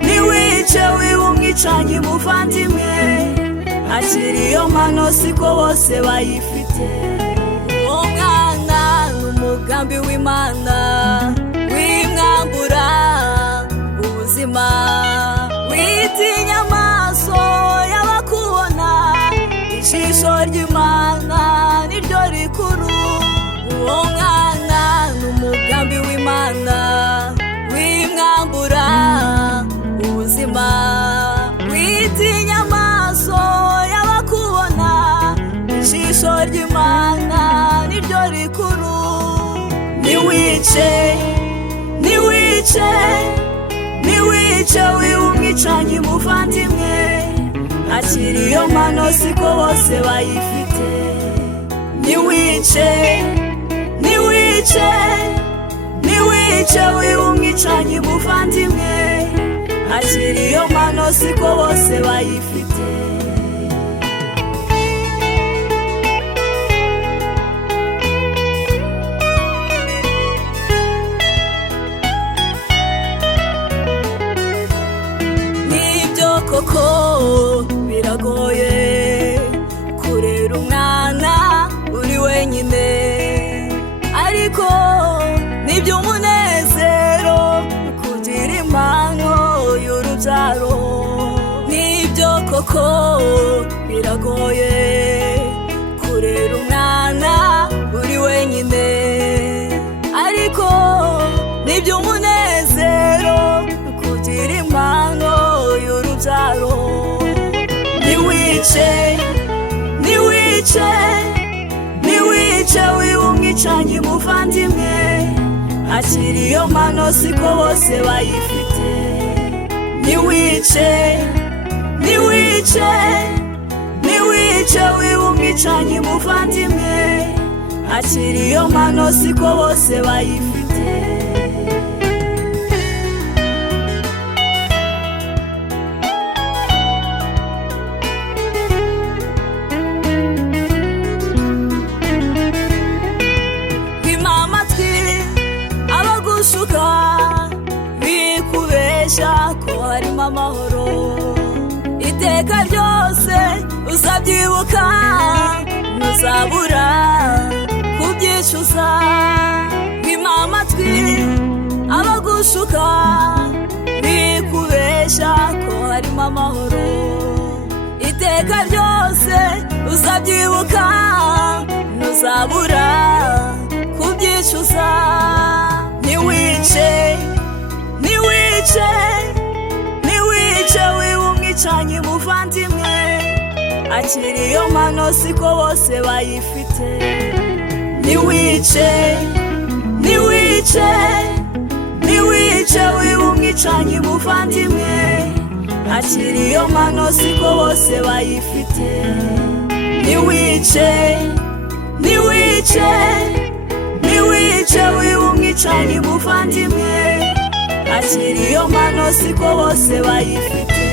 niwice wiba umwicanyi muvandimwe, akira iyo mpano siko bose bayifite. Uwo mwana n'umugambi w'Imana wimwambura ubuzima, witinya amaso y'abakubona, ijisho ry'Imana niryo rikuru. Uwo mwana n'umugambi w'Imana wimwambura ubuzima, witinya amaso y'abakubona, ijisho ry'Imana niryo rikuru. Niwice wiba umwicanyi muvandimwe, akira iyo mpano siko bose bayifite. Niwice wiba umwicanyi muvandimwe, akira iyo mpano siko bose bayifite. Koko biragoye kurera umwana uri wenyine, ariko nibyo umunezero kugira impano y'urubyaro. Nibyo koko biragoye kurera umwana uri wenyine, ariko nibyo umunezero kugira impano y'urubyaro. Niwice wiba umwicanyi muvandimwe, akira iyo mpano siko bose bayifite. Niwice wiba umwicanyi muvandimwe, akira iyo mpano siko bose bayifite. Bikubesha ko harimo amahoro, iteka ryose uzabyibuka, ntuzabura kubyicuza. Bima amatwi abagushuka, bikubesha ko harimo amahoro, iteka ryose uzabyibuka, ntuzabura kubyicuza. Niwice wiba umwicanyi muvandimwe, akira iyo mpano siko bose bayifite. Niwice wiba umwicanyi muvandimwe, akira iyo mpano siko bose bayifite. Niwice wiba umwicanyi muvandimwe, akira iyo mpano siko bose bayifite.